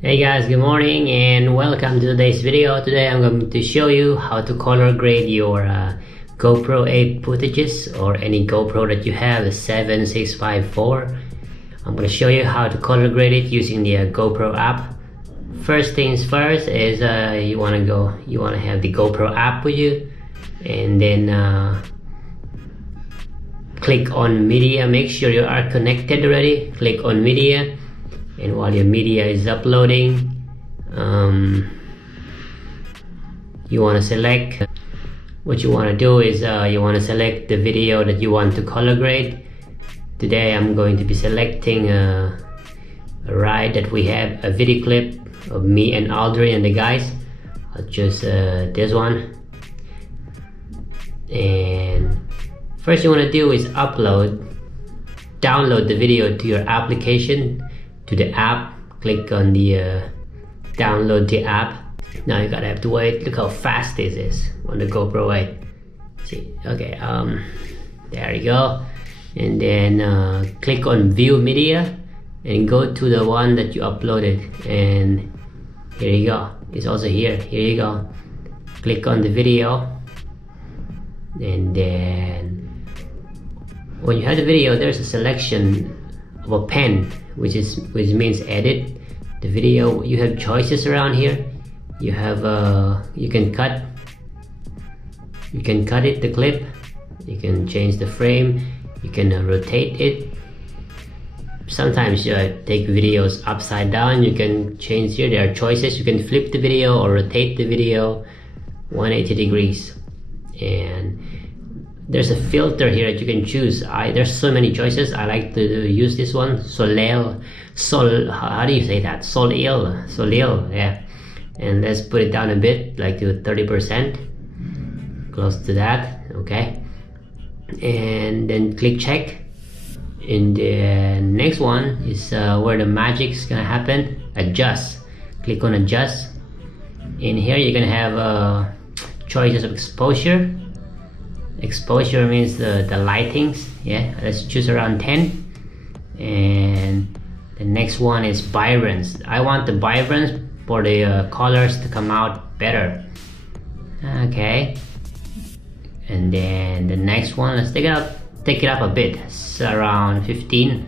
Hey guys, good morning and welcome to today's video. Today I'm going to show you how to color grade your GoPro App footages or any GoPro that you have, a 7654. I'm going to show you how to color grade it using the GoPro app. First things first is you want to have the GoPro app with you, and then click on media. Make sure you are connected already. Click on media. And while your media is uploading, you want to select what you want to do is you want to select the video that you want to color grade. Today I'm going to be selecting a ride that we have, a video clip of me and Aldrin and the guys. I'll choose this one. And first you want to do is download the video to your application, to the app. Click on the download the app. Now you gotta have to wait. Look how fast this is on the GoPro App. See, okay, there you go. And then click on view media and go to the one that you uploaded, and here you go. It's also here. Here you go. Click on the video, and then when you have the video, there's a selection of a pen, which means edit the video. You have choices around here. You have you can cut it, the clip. You can change the frame. You can rotate it. Sometimes you take videos upside down. You can change here. There are choices. You can flip the video or rotate the video 180 degrees. And there's a filter here that you can choose. There's so many choices. I like to use this one, how do you say that? Solil, yeah. And let's put it down a bit, like to 30%, close to that, okay. And then click check. And the next one is where the magic is gonna happen. Adjust. Click on adjust. In here you're gonna have choices of exposure. Exposure means the lightings. Yeah, let's choose around 10. And the next one is vibrance. I want the vibrance for the colors to come out better. Okay. And then the next one, let's take it up a bit. It's around 15.